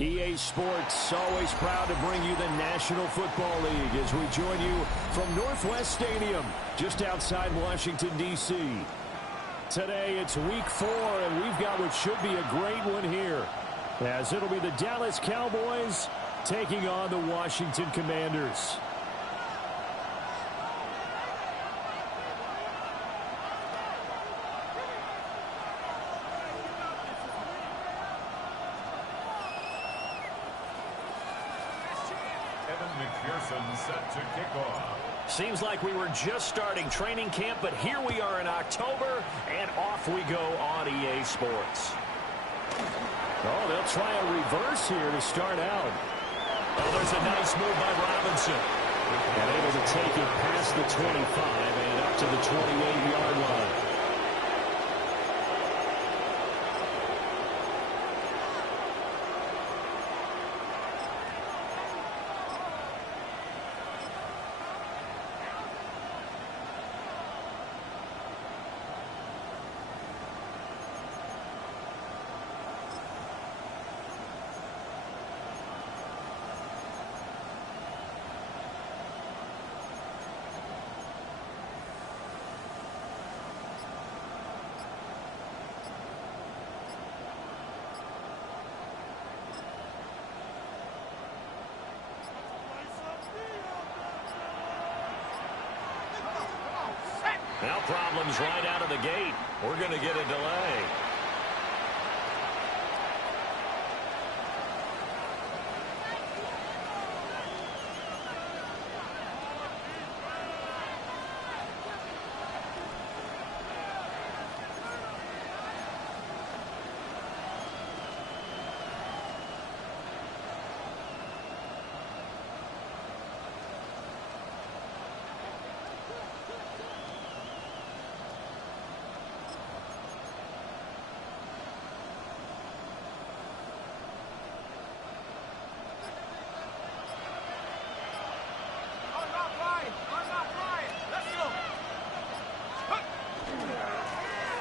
EA Sports, always proud to bring you the National Football League as we join you from Northwest Stadium, just outside Washington, D.C. Today, it's Week 4, and we've got what should be a great one here, as it'll be the Dallas Cowboys taking on the Washington Commanders. Set to kick off. Seems like we were just starting training camp, but here we are in October, and off we go on EA Sports. Oh, they'll try a reverse here to start out. Oh, there's a nice move by Robinson. And able to take it past the 25 and up to the 28-yard line. Now problems right out of the gate. We're going to get a delay.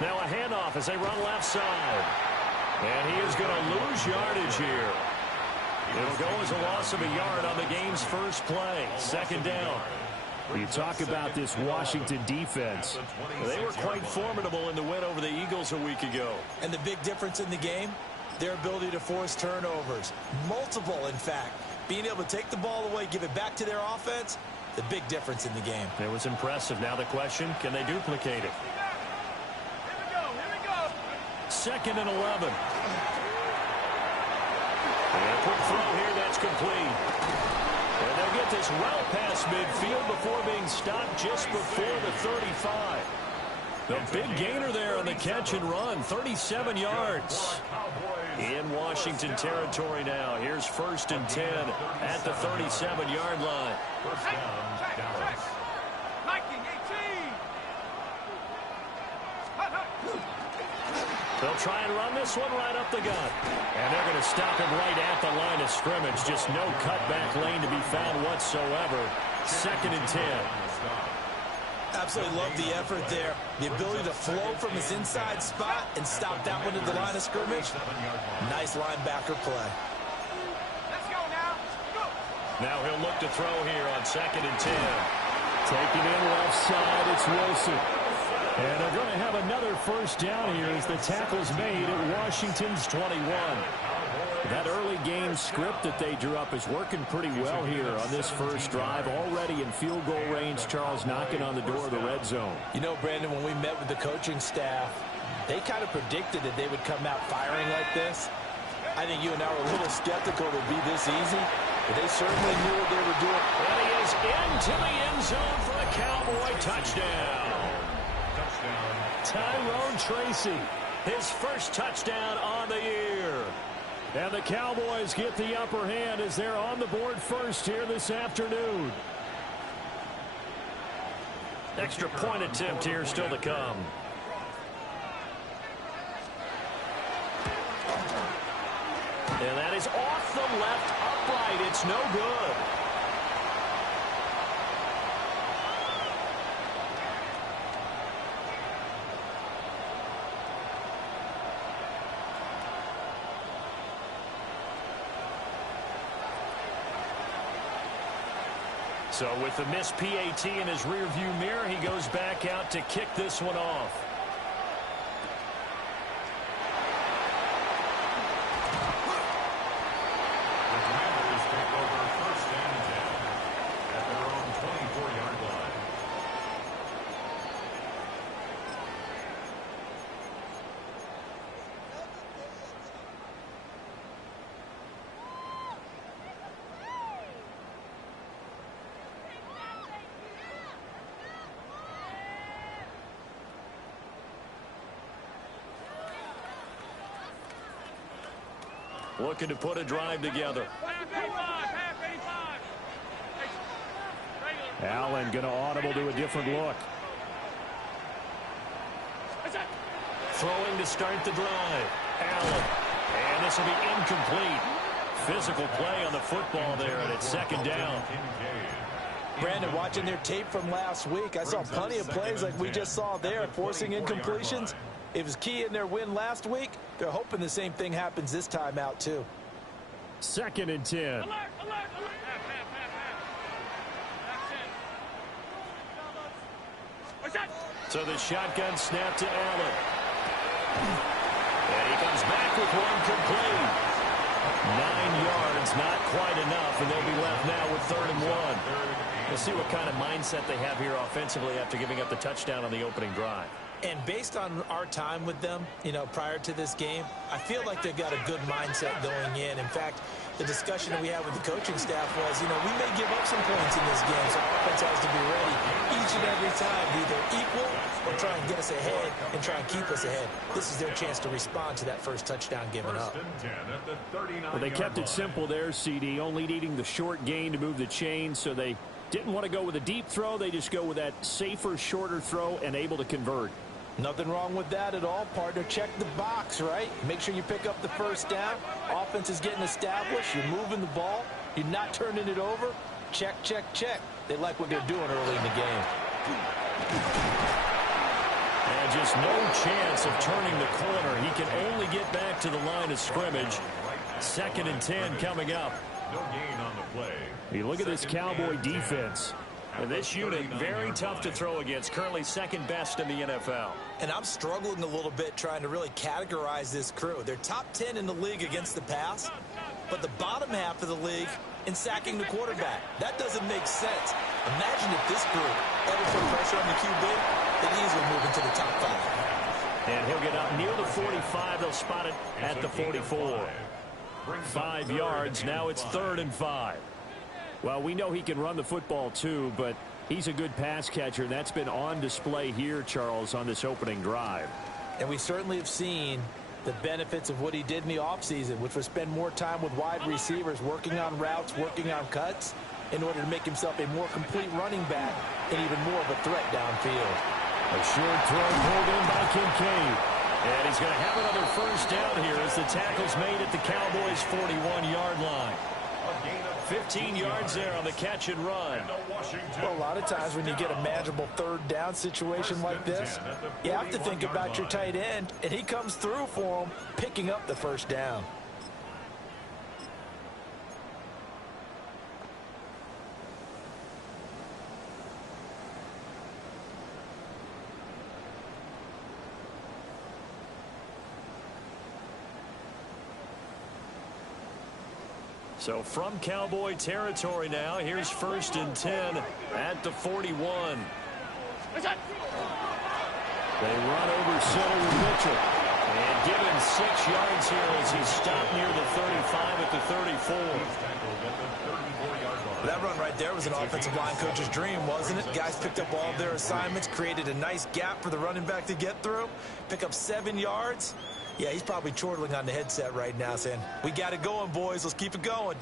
Now a handoff as they run left side. And he is going to lose yardage here. It'll go as a loss of a yard on the game's first play. Second down. You talk about this Washington defense. They were quite formidable in the win over the Eagles a week ago. And the big difference in the game, their ability to force turnovers. Multiple, in fact. Being able to take the ball away, give it back to their offense, the big difference in the game. It was impressive. Now the question, can they duplicate it? Second and 11. And a quick throw here that's complete. And they'll get this well past midfield before being stopped just before the 35. The big gainer there on the catch and run, 37 yards. In Washington territory now. Here's 1st and 10 at the 37-yard line. First down, Dallas. They'll try and run this one right up the gut. And they're going to stop him right at the line of scrimmage. Just no cutback lane to be found whatsoever. 2nd and 10. Absolutely love the effort there. The ability to flow from his inside spot and stop that one at the line of scrimmage. Nice linebacker play. Let's go now. Go. Now he'll look to throw here on 2nd and 10. Taking in left side, it's Wilson. And they're going to have another first down here as the tackle's made at Washington's 21. That early game script that they drew up is working pretty well here on this first drive. Already in field goal range, Charles knocking on the door of the red zone. You know, Brandon, when we met with the coaching staff, they kind of predicted that they would come out firing like this. I think you and I were a little skeptical it would be this easy, but they certainly knew what they were doing. And he is into the end zone for a Cowboy touchdown. Tyrone Tracy, his first touchdown on the year. And the Cowboys get the upper hand as they're on the board first here this afternoon. Extra point attempt here still to come. And that is off the left upright. It's no good. So with the missed PAT in his rearview mirror, he goes back out to kick this one off. The Commanders take over first and 10 at their own 24-yard line. Looking to put a drive together. Allen going to audible to a different look. Throwing to start the drive. Allen. And this will be incomplete. Physical play on the football there, and it's second down. Brandon, watching their tape from last week, I saw plenty of plays like we just saw there, forcing incompletions. It was key in their win last week. They're hoping the same thing happens this time out, too. Second and 10. Alert, alert, alert. So the shotgun snap to Allen. And he comes back with one complete. 9 yards, not quite enough, and they'll be left now with 3rd and 1. We'll see what kind of mindset they have here offensively after giving up the touchdown on the opening drive. And based on our time with them, prior to this game, I feel like they've got a good mindset going in. In fact, the discussion that we had with the coaching staff was, we may give up some points in this game, so our offense has to be ready each and every time to either equal or try and get us ahead and try and keep us ahead. This is their chance to respond to that first touchdown given up. Well, they kept it simple there, CD, only needing the short gain to move the chain, so they didn't want to go with a deep throw. They just go with that safer, shorter throw and able to convert. Nothing wrong with that at all, partner. Check the box, right? Make sure you pick up the first down. Offense is getting established. You're moving the ball. You're not turning it over. Check, check, check. They like what they're doing early in the game. And just no chance of turning the corner. He can only get back to the line of scrimmage. 2nd and 10 coming up. No gain on the play. You look at this Cowboy defense. And this unit, very tough to throw against. Currently 2nd best in the NFL. And I'm struggling a little bit trying to really categorize this crew. They're top 10 in the league against the pass, but the bottom half of the league in sacking the quarterback. That doesn't make sense. Imagine if this group ever put pressure on the QB, they'd easily move into the top 5. And he'll get up near the 45. They'll spot it at the 44. 5 yards. Now it's 3rd and 5. Well, we know he can run the football, too, but he's a good pass catcher. That's been on display here, Charles, on this opening drive. And we certainly have seen the benefits of what he did in the offseason, which was spend more time with wide receivers, working on routes, working on cuts, in order to make himself a more complete running back and even more of a threat downfield. A short throw pulled in by Kincaid. And he's going to have another first down here as the tackle's made at the Cowboys' 41-yard line. 15 yards there on the catch and run. Well, a lot of times when you get a manageable 3rd down situation like this, you have to think about your tight end, and he comes through for him, picking up the first down. So from Cowboy territory now, here's 1st and 10 at the 41. They run over center with Mitchell. And give him 6 yards here as he stopped near the 35 at the 34. That run right there was an offensive line coach's dream, wasn't it? Guys picked up all of their assignments, created a nice gap for the running back to get through, pick up 7 yards. Yeah, he's probably chortling on the headset right now saying, we got it going, boys. Let's keep it going.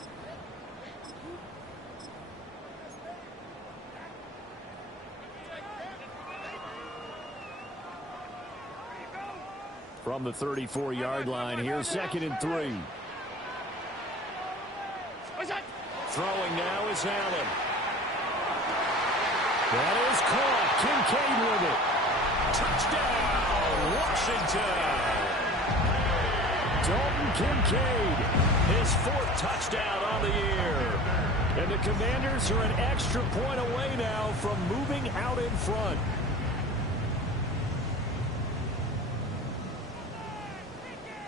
From the 34-yard line, here's 2nd and 3. Throwing now is Allen. That is caught. Kincaid with it. Touchdown, Washington. Dalton Kincaid, his 4th touchdown on the year. And the Commanders are an extra point away now from moving out in front.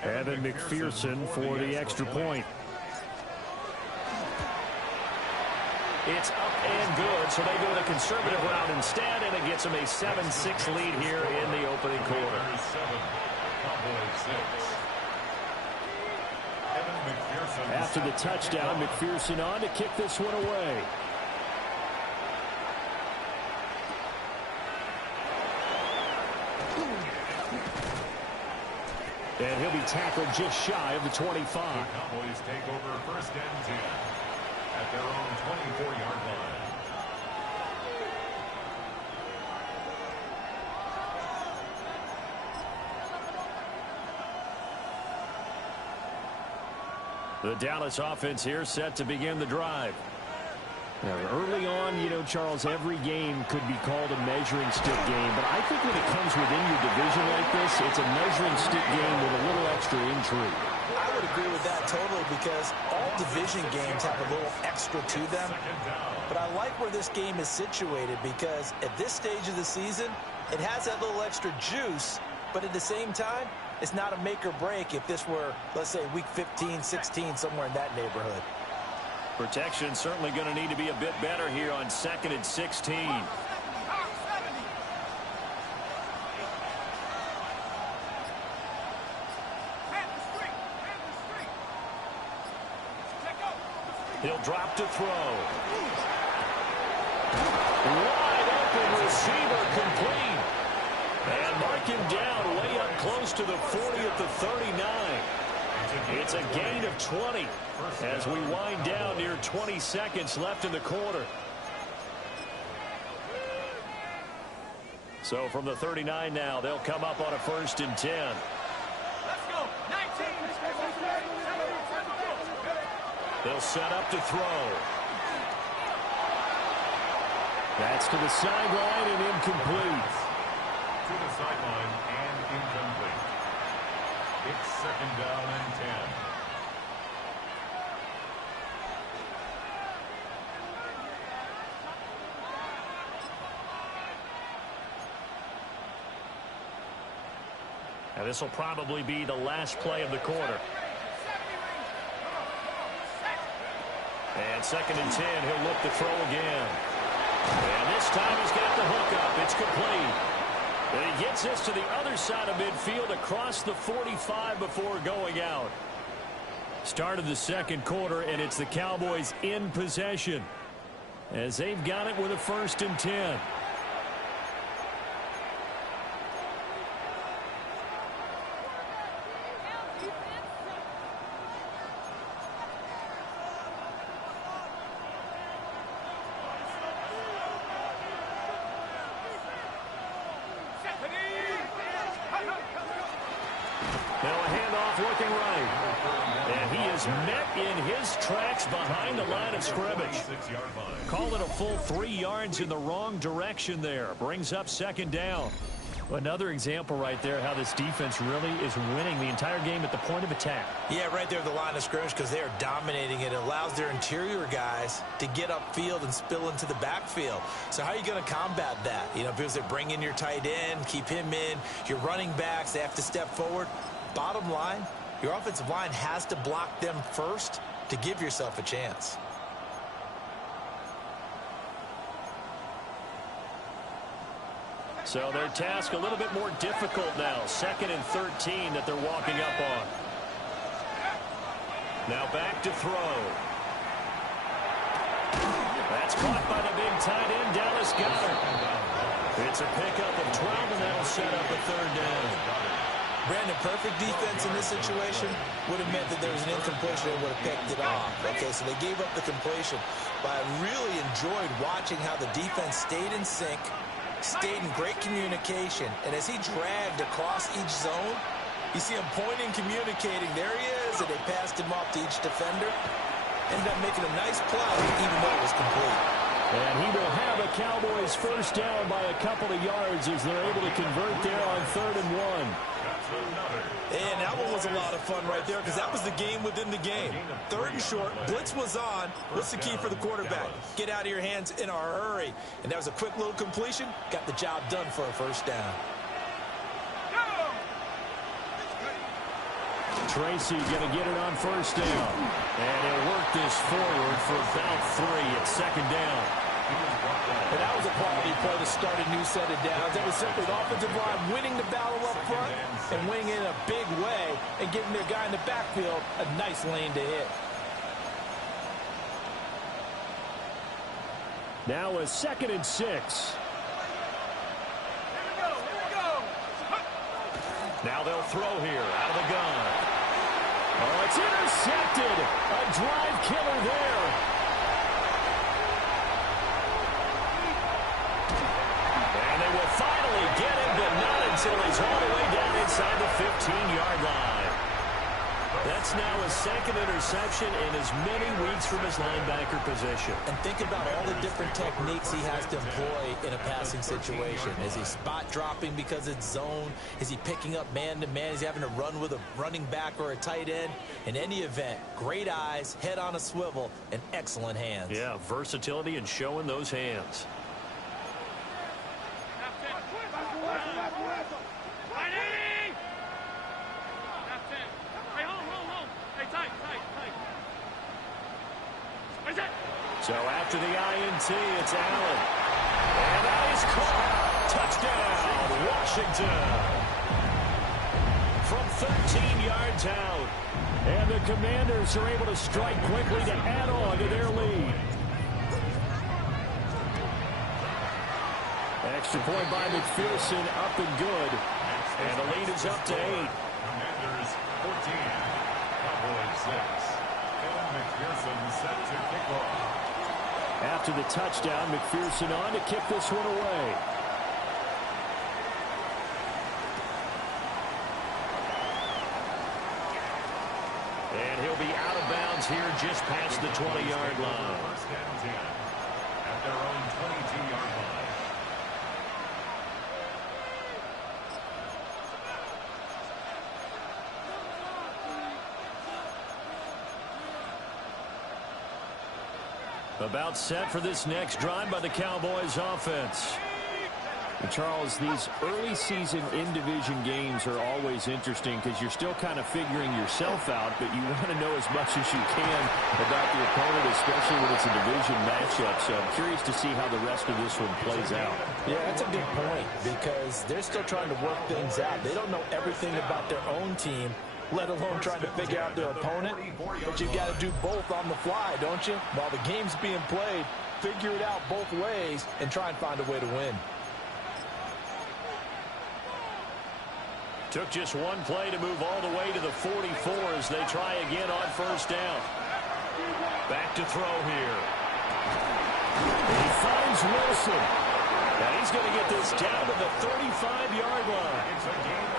Evan McPherson for the extra point. It's up and good, so they go the conservative route instead, and it gets them a 7-6 lead here in the opening quarter. After the touchdown, McPherson on to kick this one away. And he'll be tackled just shy of the 25. The Cowboys take over first and 10 at their own 24-yard line. The Dallas offense here set to begin the drive. Now, early on, you know, Charles, every game could be called a measuring stick game. But I think when it comes within your division like this, it's a measuring stick game with a little extra intrigue. I would agree with that totally because all division games have a little extra to them. But I like where this game is situated because at this stage of the season, it has that little extra juice. But at the same time, it's not a make or break if this were, let's say, week 15, 16, somewhere in that neighborhood. Protection certainly going to need to be a bit better here on 2nd and 16. He'll drop to throw. Wide open receiver complete. And mark him down way up close to the 40 at the 39. It's a gain of 20 as we wind down near 20 seconds left in the quarter. So from the 39 now, they'll come up on a 1st and 10. Let's go. 19. They'll set up to throw. That's to the sideline and incomplete. To the sideline and incomplete. It's 2nd down and 10. Now this will probably be the last play of the quarter. And 2nd and 10, he'll look to throw again. And this time he's got the hook up. It's complete. And he gets this to the other side of midfield across the 45 before going out. Start of the 2nd quarter, and it's the Cowboys in possession as they've got it with a 1st and 10. Now a handoff looking right. And he is met in his tracks behind the line of scrimmage. Call it a full 3 yards in the wrong direction there. Brings up 2nd down. Another example right there how this defense really is winning the entire game at the point of attack. Yeah, right there at the line of scrimmage because they are dominating it. It allows their interior guys to get upfield and spill into the backfield. So how are you going to combat that? You know, because they bring in your tight end, keep him in. Your running backs, they have to step forward. Bottom line, your offensive line has to block them first to give yourself a chance. So their task a little bit more difficult now. 2nd and 13 that they're walking up on. Now back to throw. That's caught by the big tight end, Dallas Goedert. It's a pickup of 12, and that'll set up a 3rd down. Brandon, perfect defense in this situation would have meant that there was an incompletion and would have picked it off. Okay, so they gave up the completion. But I really enjoyed watching how the defense stayed in sync, stayed in great communication. And as he dragged across each zone, you see him pointing, communicating. There he is, and they passed him off to each defender. Ended up making a nice play, even though it was complete. And he will have a Cowboys first down by a couple of yards as they're able to convert there on 3rd and 1. And that one was a lot of fun right there because that was the game within the game. 3rd and short, blitz was on. What's the key for the quarterback? Get out of your hands in a hurry. And that was a quick little completion. Got the job done for a first down. Tracy going to get it on first down. And he'll work this forward for about 3 at 2nd down. And that was a quality play to start a new set of downs. That was simply the offensive line winning the battle up front and winning in a big way and giving their guy in the backfield a nice lane to hit. Now a 2nd and 6. Here we go. Now they'll throw here out of the gun. Oh, it's intercepted. A drive killer there. And they will finally get him, but not until he's all the way down inside the 15-yard line. That's now his 2nd interception in as many weeks from his linebacker position. And think about all the different techniques he has to employ in a passing situation. Is he spot dropping because it's zone? Is he picking up man-to-man? Is he having to run with a running back or a tight end? In any event, great eyes, head on a swivel, and excellent hands. Yeah, versatility and showing those hands. So after the INT, it's Allen. And that is caught. Touchdown, Washington. From 13 yards out. And the Commanders are able to strike quickly to add on to their lead. Extra point by McPherson, up and good. And the lead is up to 8. Commanders 14, Cowboys 6. Kevin McPherson set to kick off. After the touchdown, McPherson on to kick this one away. And he'll be out of bounds here just past the 20-yard line. First down 10 at their own 22-yard line. About set for this next drive by the Cowboys offense. And Charles, these early season in-division games are always interesting because you're still kind of figuring yourself out, but you want to know as much as you can about the opponent, especially when it's a division matchup. So I'm curious to see how the rest of this one plays out. Yeah, that's a good point because they're still trying to work things out. They don't know everything about their own team, let alone trying to figure out their opponent. But you've got to do both on the fly, don't you? While the game's being played, figure it out both ways and try and find a way to win. Took just one play to move all the way to the 44 as they try again on first down. Back to throw here. He finds Wilson. And he's going to get this down to the 35-yard line.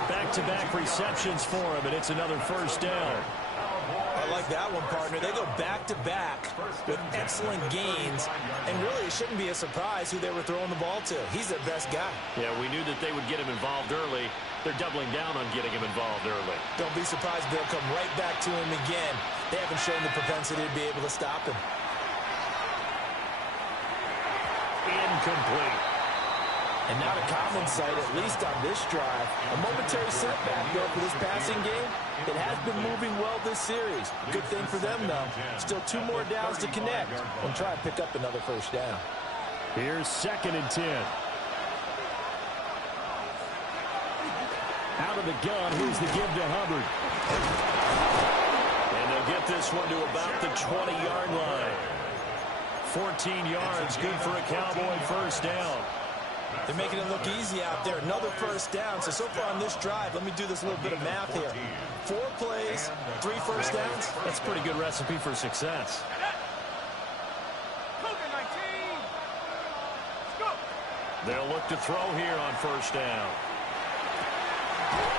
Back-to-back receptions for him, and it's another first down. I like that one, partner. They go back-to-back with excellent gains, and really it shouldn't be a surprise who they were throwing the ball to. He's their best guy. Yeah, we knew that they would get him involved early. They're doubling down on getting him involved early. Don't be surprised they'll come right back to him again. They haven't shown the propensity to be able to stop him. Incomplete. And not a common sight, at least on this drive. A momentary setback, though, for this passing game. It has been moving well this series. Good thing for them, though. Still 2 more downs to connect and try and pick up another first down. Here's 2nd and 10. Out of the gun, here's the give to Hubbard. And they'll get this one to about the 20-yard line. 14 yards, good for a Cowboy first down. They're making it look easy out there. Another first down. So far on this drive, let me do this little bit of math here. 4 plays, 3 first downs. That's a pretty good recipe for success. They'll look to throw here on first down.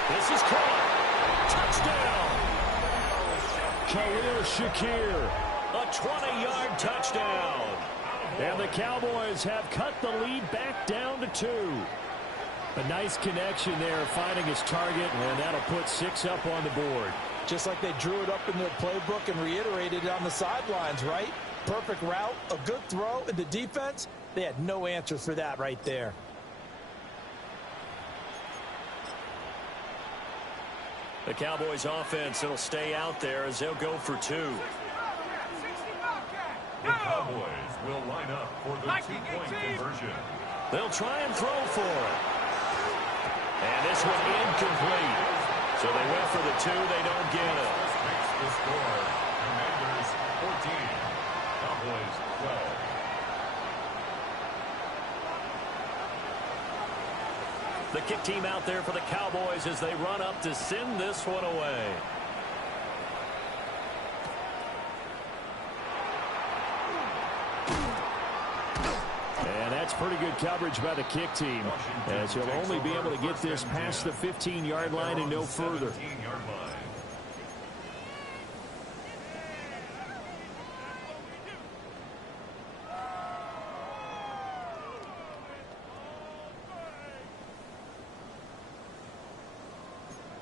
This is caught. Touchdown. Khalil Shakir. A 20-yard touchdown. And the Cowboys have cut the lead back down to 2. A nice connection there, finding his target, and that'll put 6 up on the board. Just like they drew it up in their playbook and reiterated it on the sidelines, right? Perfect route, a good throw, and the defense, they had no answer for that right there. The Cowboys offense, it'll stay out there as they'll go for 2. The Cowboys will line up for the 2-point conversion. They'll try and throw for it. And this one incomplete. So they went for the 2. They don't get it. Makes the score. Commanders 14. Cowboys 12. The kick team out there for the Cowboys as they run up to send this one away. And that's pretty good coverage by the kick team, as he'll only be able to get this past the 15-yard line and no further.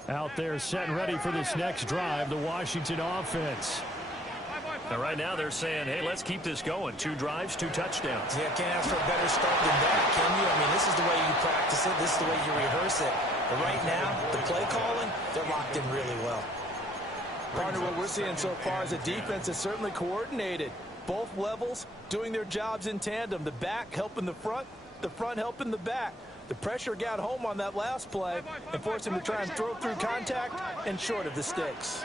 Out there set and ready for this next drive, the Washington offense. Now, right now they're saying, hey, let's keep this going. 2 drives, 2 touchdowns. Yeah, can't ask for a better start than that, can you? I mean, this is the way you practice it. This is the way you rehearse it. But right now, the play calling, they're locked in really well. Partner, what we're seeing so far is the defense is certainly coordinated. Both levels doing their jobs in tandem. The back helping the front helping the back. The pressure got home on that last play and forced him to try and throw through contact and short of the sticks.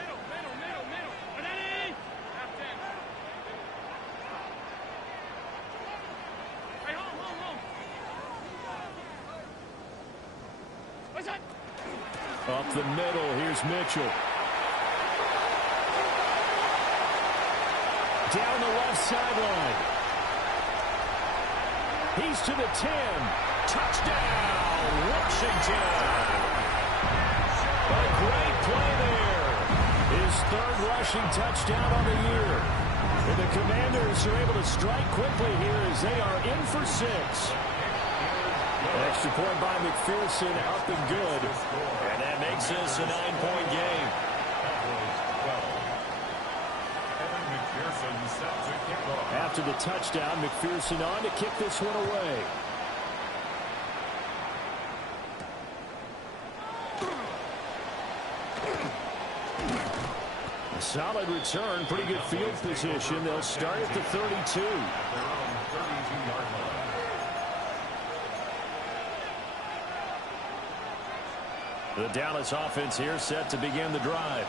Up the middle, here's Mitchell. Down the left sideline. He's to the 10. Touchdown, Washington. A great play there. His 3rd rushing touchdown on the year. And the Commanders are able to strike quickly here as they are in for 6. Extra point by McPherson, up and good. And that makes this a 9-point game. After the touchdown, McPherson on to kick this one away. A solid return, pretty good field position. They'll start at the 32. The Dallas offense here set to begin the drive.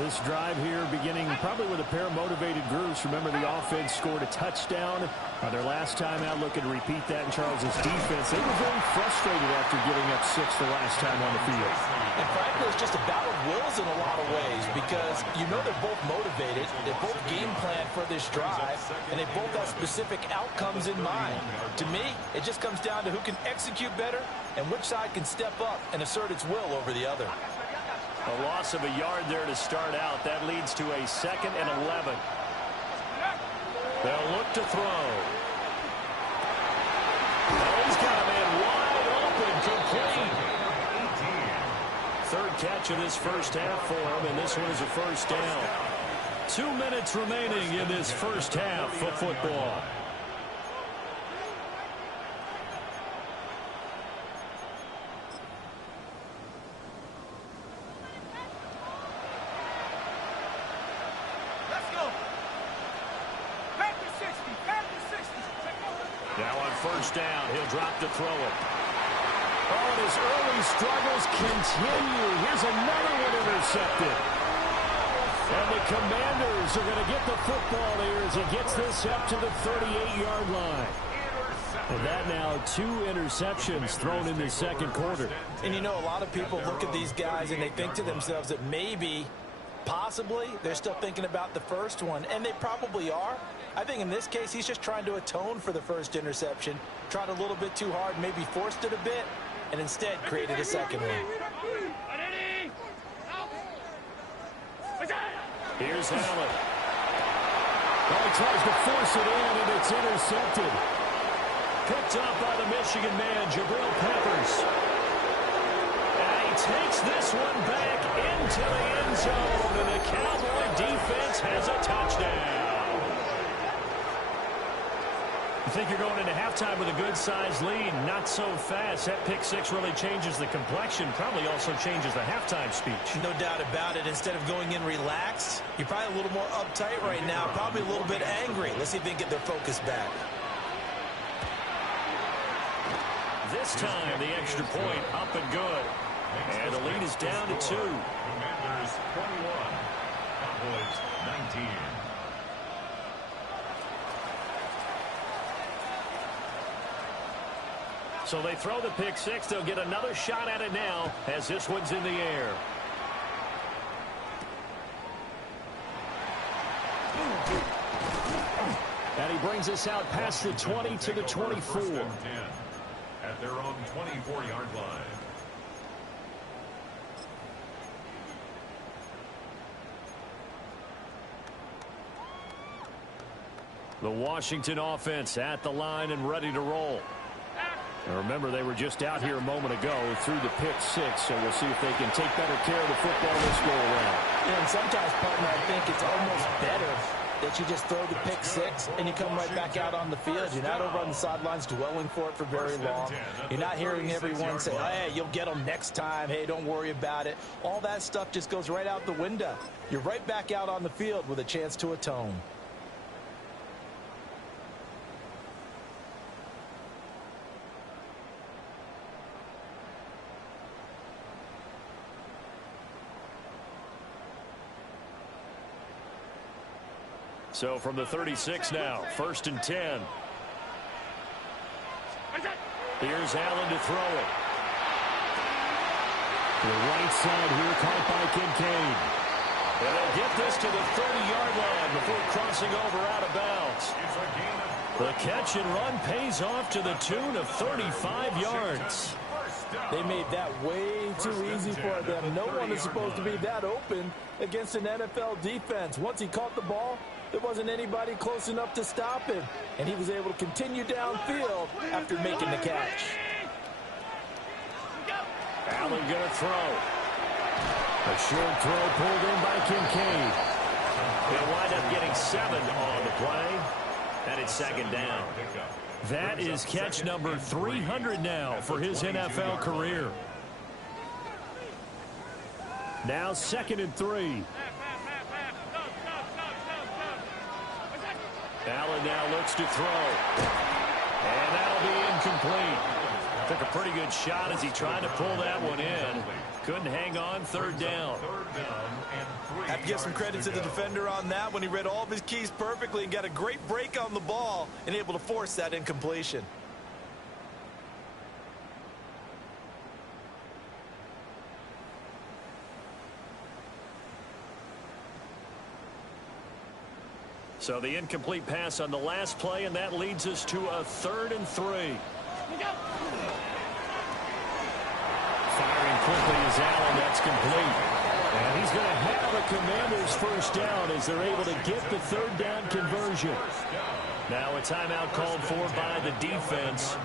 This drive here beginning probably with a pair of motivated groups. Remember, the offense scored a touchdown on their last time out. Looking to repeat that in Charles's defense. They were very frustrated after giving up 6 the last time on the field. And frankly, it's just a battle of wills in a lot of ways because you know they're both motivated. They both game plan for this drive, and they both have specific outcomes in mind. To me, it just comes down to who can execute better and which side can step up and assert its will over the other. A loss of a yard there to start out. That leads to a 2nd and 11. They'll look to throw. Oh, he's got a man wide open, complete. 3rd catch of this first half for him, and this one is a first down. 2 minutes remaining in this first half of football. Now on first down, he'll drop to throw it. Oh, and his early struggles continue. Here's another one intercepted. And the Commanders are going to get the football here as he gets this up to the 38-yard line. And that now 2 interceptions thrown in the 2nd quarter. And you know, a lot of people look at these guys and they think to themselves that maybe, possibly, they're still thinking about the first one. And they probably are. I think in this case, he's just trying to atone for the first interception. Tried a little bit too hard, maybe forced it a bit, and instead created a second one. Here's Allen. Oh, he tries to force it in, and it's intercepted. Picked up by the Michigan man, Jabril Peppers. And he takes this one back into the end zone, and the Cowboy defense has a touchdown. You think you're going into halftime with a good-sized lead, not so fast. That pick six really changes the complexion, probably also changes the halftime speech. No doubt about it. Instead of going in relaxed, you're probably a little more uptight right now, probably a little bit angry. Let's see if they can get their focus back. This time, the extra point up and good. And the lead is down to 2. Commanders 21, Cowboys 19. So they throw the pick six. They'll get another shot at it now as this one's in the air. And he brings us out past the 20 to the 24. At their own 24-yard line. The Washington offense at the line and ready to roll. And remember, they were just out here a moment ago through the pick six, so we'll see if they can take better care of the football this go around. Yeah, and sometimes, partner, I think it's almost better that you just throw the pick six and you come right back out on the field. You're not over on the sidelines dwelling for it for very long. You're not hearing everyone say, hey, you'll get them next time. Hey, don't worry about it. All that stuff just goes right out the window. You're right back out on the field with a chance to atone. So from the 36 now, 1st and 10. Here's Allen to throw it. To the right side here, caught by Kincaid. And they'll get this to the 30-yard line before crossing over out of bounds. The catch and run pays off to the tune of 35 yards. They made that way too easy for them. No one is supposed to be that open against an NFL defense. Once he caught the ball, there wasn't anybody close enough to stop him, and he was able to continue downfield after making the catch. Allen gonna throw. A short throw pulled in by Kincaid. He'll wind up getting 7 on the play, and it's 2nd down. That is catch number 300 now for his NFL career. Now 2nd and 3. Allen now looks to throw. And that'll be incomplete. Took a pretty good shot as he tried to pull that one in. Couldn't hang on, 3rd down. Have to give some credit to the defender on that when he read all of his keys perfectly and got a great break on the ball and able to force that incompletion. So the incomplete pass on the last play, and that leads us to a 3rd and 3. Firing quickly is Allen. That's complete. And he's going to have a Commanders first down as they're able to get the 3rd down conversion. Now a timeout called for by the defense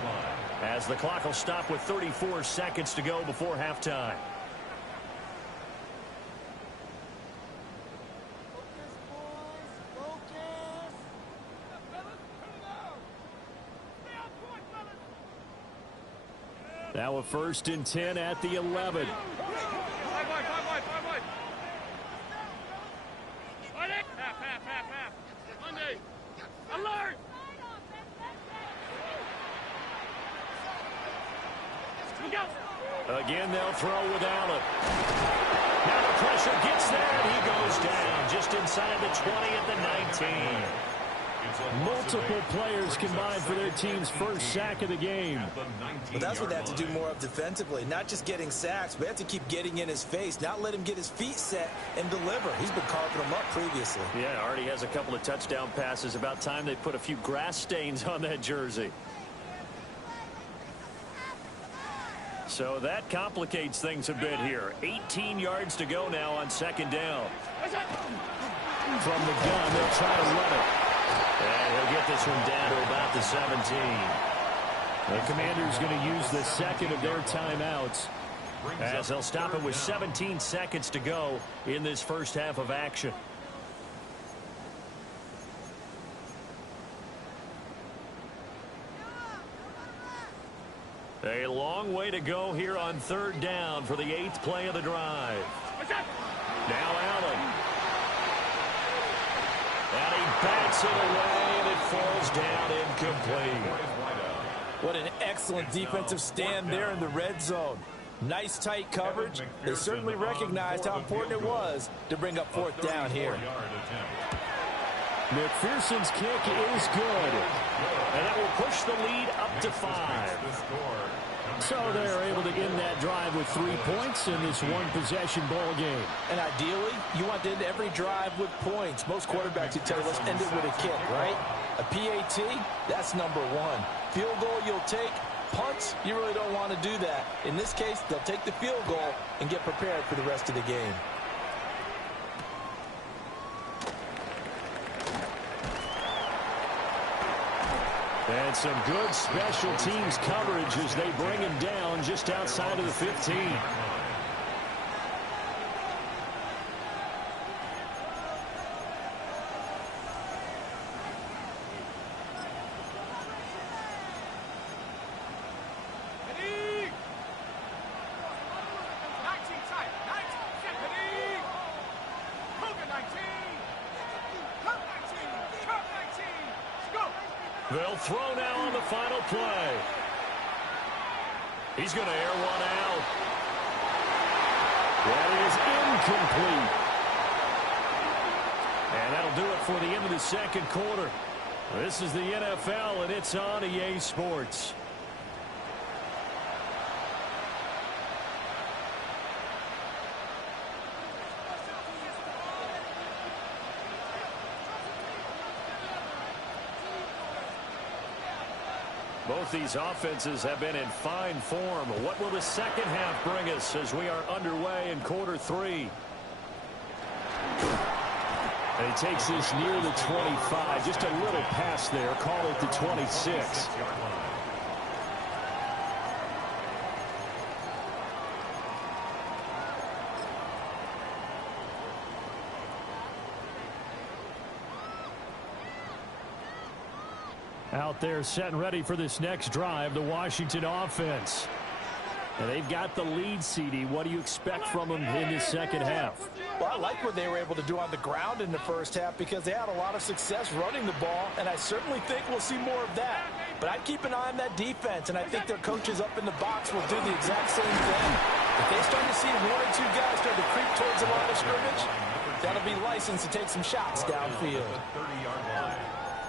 as the clock will stop with 34 seconds to go before halftime. Now a 1st and 10 at the 11. Again, they'll throw with Allen. Now the pressure gets there, and he goes down just inside the 20 at the 19. Multiple players combined for their team's first sack of the game. But that's what they have to do more of defensively, not just getting sacks. We have to keep getting in his face, not let him get his feet set and deliver. He's been carving them up previously. Yeah, already has a couple of touchdown passes. About time they put a few grass stains on that jersey. So that complicates things a bit here. 18 yards to go now on 2nd down. From the gun, they'll try to run it. And he'll get this one down to about the 17. The Commanders going to use the second of their timeouts as they'll stop it with 17 seconds to go in this first half of action. A long way to go here on third down for the 8th play of the drive. Now Allen. And he bats it away, and it falls down incomplete. What an excellent defensive stand there in the red zone. Nice tight coverage. They certainly recognized how important it was to bring up fourth down here. McPherson's kick is good. And that will push the lead up to 5. So they're able to end that drive with 3 points in this one-possession ball game. And ideally, you want to end every drive with points. Most quarterbacks would tell you, let's end it with a kick, right? A PAT, that's number 1. Field goal you'll take. Punts, you really don't want to do that. In this case, they'll take the field goal and get prepared for the rest of the game. And some good special teams coverage as they bring him down just outside of the 15. They'll throw now on the final play. He's going to air one out. That is incomplete. And that'll do it for the end of the second quarter. This is the NFL, and it's on EA Sports. Both these offenses have been in fine form. What will the second half bring us as we are underway in quarter 3? And he takes this near the 25. Just a little pass there. Call it the 26. Out there set and ready for this next drive, the Washington offense. And they've got the lead, CD. What do you expect from them in this second half? Well, I like what they were able to do on the ground in the first half because they had a lot of success running the ball, and I certainly think we'll see more of that. But I'd keep an eye on that defense, and I think their coaches up in the box will do the exact same thing. If they start to see 1 or 2 guys start to creep towards the line of scrimmage, that'll be licensed to take some shots downfield.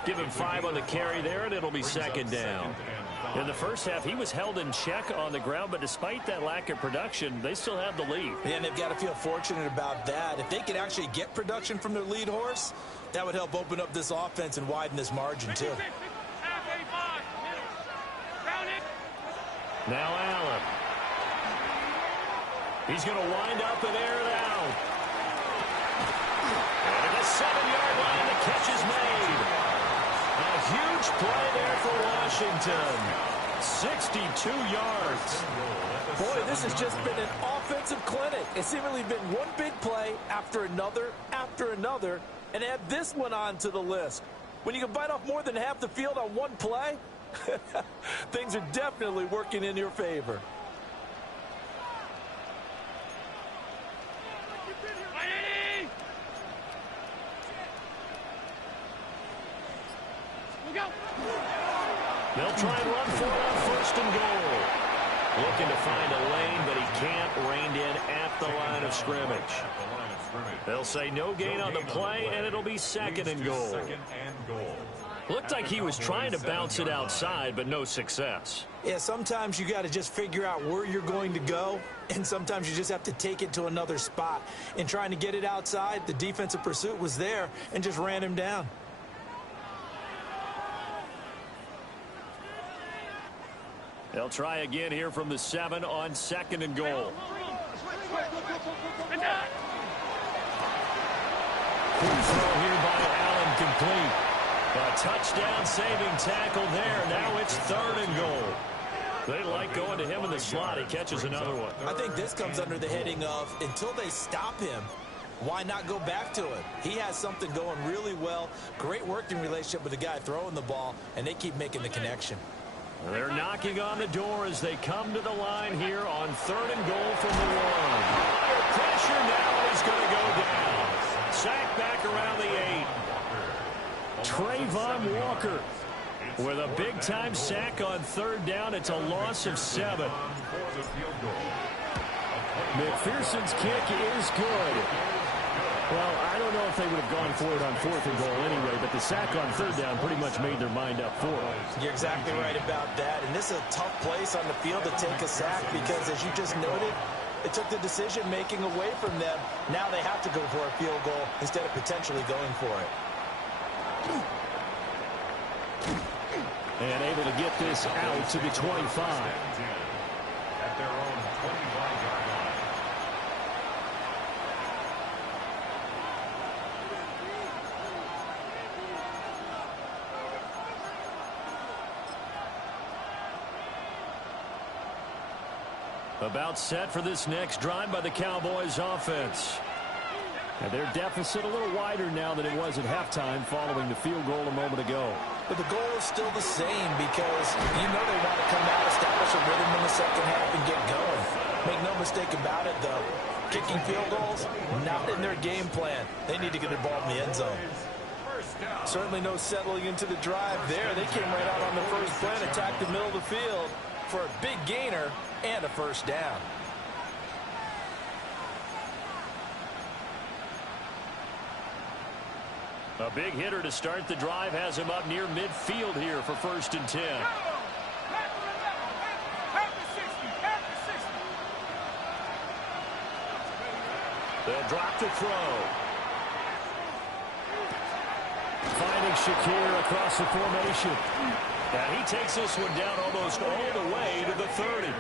Give him 5 on the carry there, and it'll be second down. In the first half, he was held in check on the ground, but despite that lack of production, they still have the lead. And they've got to feel fortunate about that. If they could actually get production from their lead horse, that would help open up this offense and widen this margin, too. Now Allen. He's going to wind up and air it out. And at the 7-yard line, the catch is made. A huge play there for Washington. 62 yards. Boy, this has just been an offensive clinic. It's seemingly been one big play after another, and add this one on to the list. When you can bite off more than half the field on one play, things are definitely working in your favor. They'll try and run for it on first and goal. Looking to find a lane, but he can't. Reined in at the line of scrimmage. They'll say no gain on the play, and it'll be second and goal. Looked like he was trying to bounce it outside, but no success. Yeah, sometimes you got to just figure out where you're going to go, and sometimes you just have to take it to another spot. In trying to get it outside, the defensive pursuit was there and just ran him down. They'll try again here from the 7 on second and goal. Throw here by Allen, complete. A touchdown-saving tackle there. Now it's 3rd and goal. They like going to him in the slot. He catches another one. I think this comes under the heading of until they stop him, why not go back to it? He has something going really well. Great working relationship with the guy throwing the ball, and they keep making the connection. They're knocking on the door as they come to the line here on 3rd and goal from the 1. Under pressure now, he's going to go down. Sack back around the 8. Trayvon Walker with a big-time sack on 3rd down. It's a loss of 7. McPherson's kick is good. Well, I don't know if they would have gone for it on 4th and goal anyway, but the sack on 3rd down pretty much made their mind up for it. You're exactly right about that. And this is a tough place on the field to take a sack because, as you just noted, it took the decision-making away from them. Now they have to go for a field goal instead of potentially going for it. And able to get this out to the 25. At their own 25-yard line. About set for this next drive by the Cowboys offense. And their deficit a little wider now than it was at halftime following the field goal a moment ago. But the goal is still the same because you know they want to come out, establish a rhythm in the second half, and get going. Make no mistake about it, though. Kicking field goals, not in their game plan. They need to get the ball in the end zone. Certainly no settling into the drive there. They came right out on the first play and attacked the middle of the field for a big gainer and a 1st down. A big hitter to start the drive has him up near midfield here for 1st and 10. They'll drop the throw. Finding Shakir across the formation. And he takes this one down almost all the way to the 30.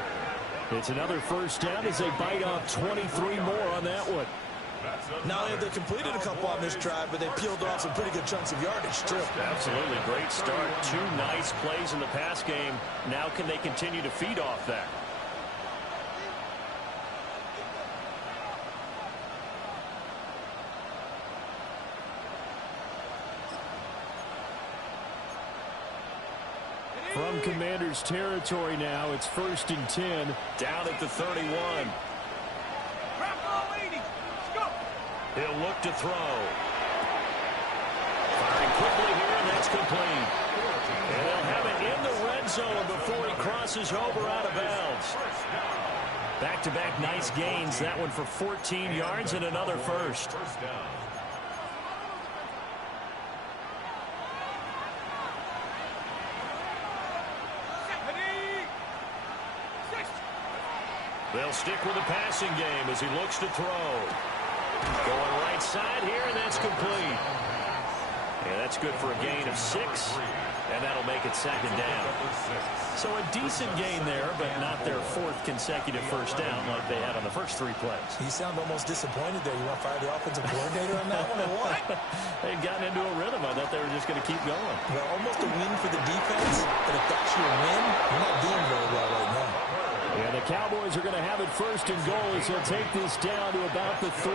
It's another 1st down as they bite off 23 more on that one. Not only have they completed a couple on this drive, but they peeled off some pretty good chunks of yardage, too. Absolutely. Great start. 2 nice plays in the pass game. Now can they continue to feed off that? From Commander's territory now, it's 1st and 10, down at the 31. He'll look to throw. Firing quickly here, and that's complete. And they'll have it in the red zone before he crosses over out of bounds. Back-to-back nice gains. That one for 14 yards and another 1st. They'll stick with the passing game as he looks to throw. Going right side here, and that's complete. Yeah, that's good for a gain of 6, and that'll make it 2nd down. So a decent gain there, but not their 4th consecutive 1st down like they had on the first 3 plays. You sound almost disappointed there. You want to fire the offensive coordinator on that one or what? They'd gotten into a rhythm. I thought they were just going to keep going. Well, almost a win for the defense, but if that's your win, you're not doing very well right now. Yeah, the Cowboys are going to have it 1st and goal as they'll take this down to about the 3.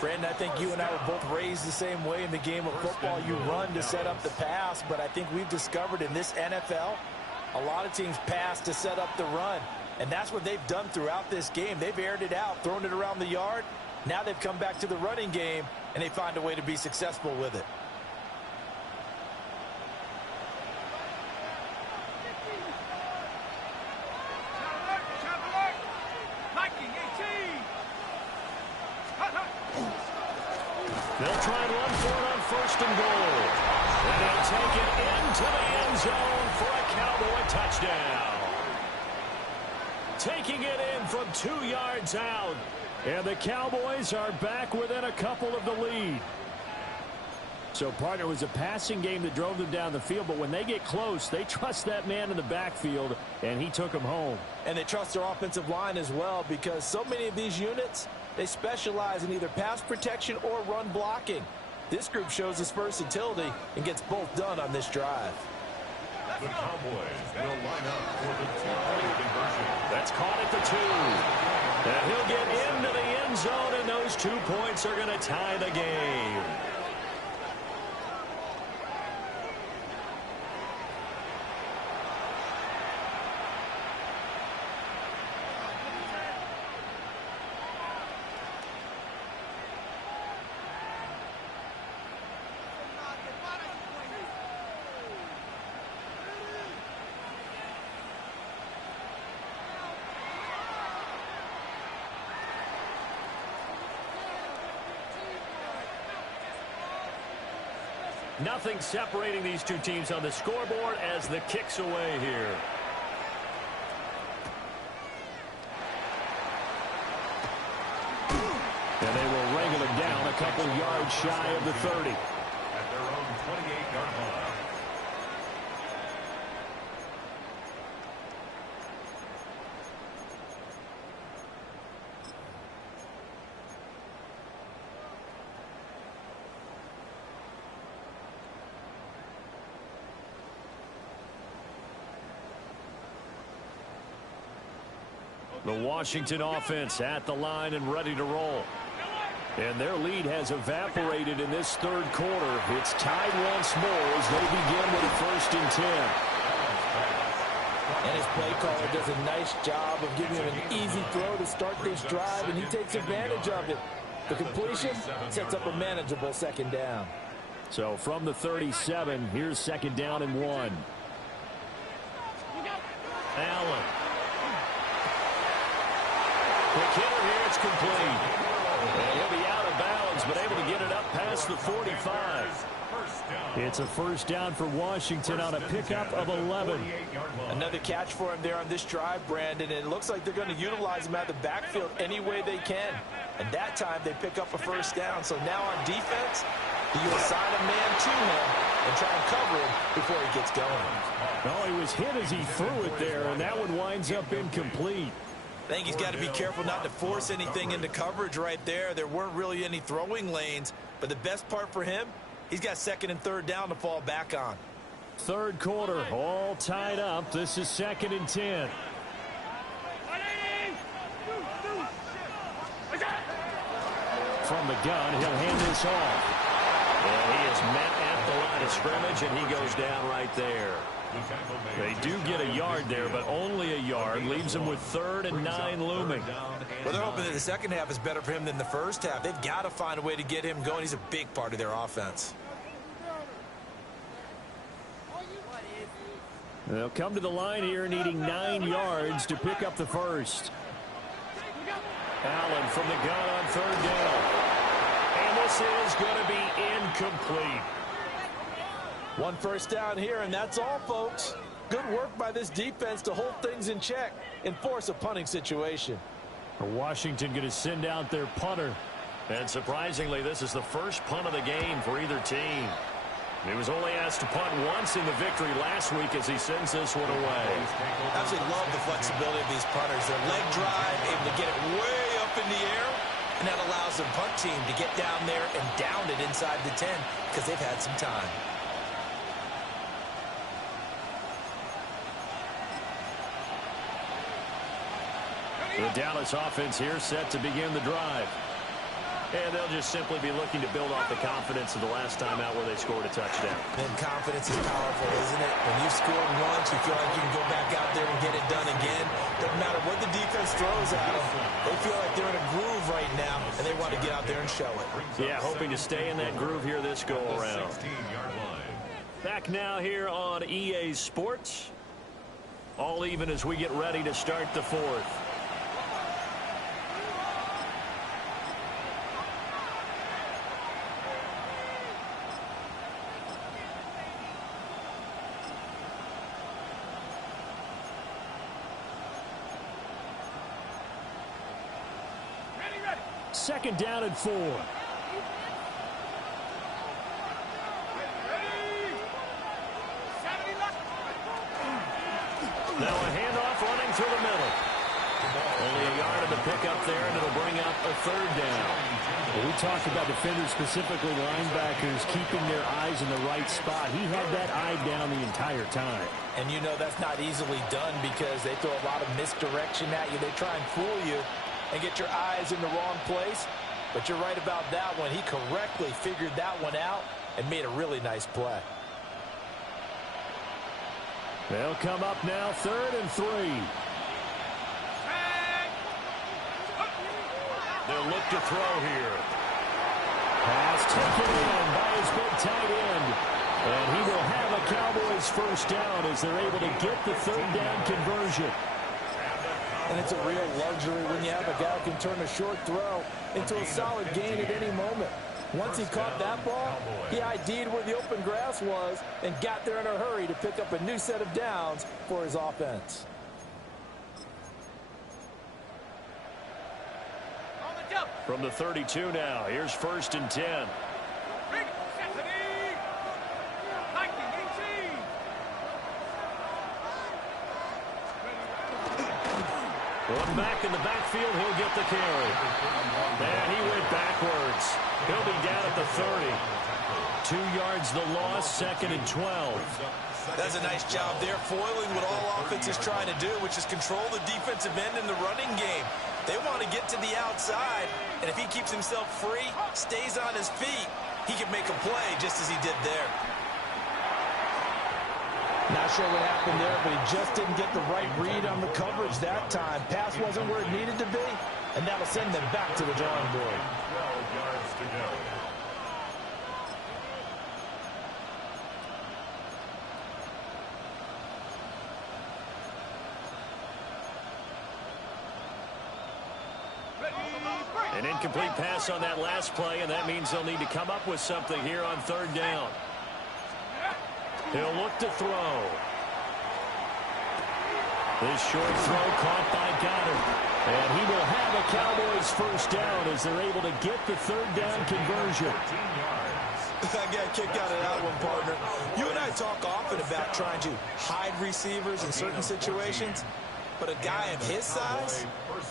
Brandon, I think you and I were both raised the same way in the game of football. You run to set up the pass, but I think we've discovered in this NFL, a lot of teams pass to set up the run. And that's what they've done throughout this game. They've aired it out, thrown it around the yard. Now they've come back to the running game, and they find a way to be successful with it. They'll try and run for it on 1st and goal. And they'll take it into the end zone for a Cowboy touchdown. Taking it in from 2 yards out. And the Cowboys are back within a couple of the lead. So, partner, it was a passing game that drove them down the field, but when they get close, they trust that man in the backfield, and he took them home. And they trust their offensive line as well because so many of these units, they specialize in either pass protection or run blocking. This group shows its versatility and gets both done on this drive. The Cowboys will line up for the two-point conversion. That's caught at the 2. And he'll get into the end zone, and those 2 points are going to tie the game. Nothing separating these two teams on the scoreboard as the kick's away here. And they will wrangle it down a couple yards shy of the 30. At their own 28-yard line. The Washington offense at the line and ready to roll. And their lead has evaporated in this third quarter. It's tied once more as they begin with a 1st and 10. And his play caller does a nice job of giving him an easy throw to start this drive, and he takes advantage of it. The completion sets up a manageable 2nd down. So from the 37, here's 2nd down and 1. Allen. Quick hitter here, it's complete. And he'll be out of bounds, but able to get it up past the 45. It's a 1st down for Washington on a pickup of 11. Another catch for him there on this drive, Brandon, and it looks like they're going to utilize him out of the backfield any way they can. And that time they pick up a 1st down. So now on defense, you assign a man to him and try and cover him before he gets going. Well, he was hit as he threw it there, and that one winds up incomplete. I think he's got to be careful not to force anything into coverage right there. There weren't really any throwing lanes, but the best part for him, he's got 2nd and 3rd down to fall back on. Third quarter, all tied up. This is 2nd and 10. From the gun, he'll hand this off. And he is met at the line of scrimmage, and he goes down right there. They do get a yard there, but only a yard. Leaves him with 3rd and 9 looming. Well, they're hoping that the second half is better for him than the first half. They've got to find a way to get him going. He's a big part of their offense. They'll come to the line here needing 9 yards to pick up the first. Allen from the gun on 3rd down. And this is going to be incomplete. 1 first down here, and that's all, folks. Good work by this defense to hold things in check and force a punting situation. Washington going to send out their punter. And surprisingly, this is the first punt of the game for either team. He was only asked to punt once in the victory last week as he sends this one away. Absolutely love the flexibility of these punters. Their leg drive, able to get it way up in the air, and that allows the punt team to get down there and down it inside the 10 because they've had some time. The Dallas offense here set to begin the drive. And they'll just simply be looking to build off the confidence of the last time out where they scored a touchdown. And confidence is powerful, isn't it? When you've scored once, you feel like you can go back out there and get it done again. Doesn't matter what the defense throws at them. They feel like they're in a groove right now, and they want to get out there and show it. Yeah, hoping to stay in that groove here this go-around. Back now here on EA Sports. All even as we get ready to start the 4th. Second down and 4. Now a handoff running through the middle. Only a yard of the pickup there, and it'll bring up a third down. Well, we talked about defenders, specifically linebackers, keeping their eyes in the right spot. He had that eye down the entire time. And you know that's not easily done because they throw a lot of misdirection at you. They try and fool you and get your eyes in the wrong place. But you're right about that one. He correctly figured that one out and made a really nice play. They'll come up now, 3rd and 3. They'll look to throw here. Pass taken in by his big tight end. And he will have a Cowboys first down as they're able to get the 3rd down conversion. And it's a real luxury when you have a guy who can turn a short throw into a solid gain at any moment. Once he caught that ball, he ID'd where the open grass was and got there in a hurry to pick up a new set of downs for his offense. From the 32 now, here's 1st and 10. One back in the backfield, he'll get the carry. And he went backwards. He'll be down at the 30. 2 yards the loss, 2nd and 12. That's a nice job there, foiling what all offense is trying to do, which is control the defensive end in the running game. They want to get to the outside, and if he keeps himself free, stays on his feet, he can make a play just as he did there. Not sure what happened there, but he just didn't get the right read on the coverage that time. Pass wasn't where it needed to be, and that'll send them back to the drawing board. 12 yards to go. An incomplete pass on that last play, and that means they'll need to come up with something here on 3rd down. He'll look to throw. This short throw caught by Goddard. And he will have a Cowboys first down as they're able to get the 3rd down conversion. I got kicked out of that one, partner. You and I talk often about trying to hide receivers in certain situations, but a guy of his size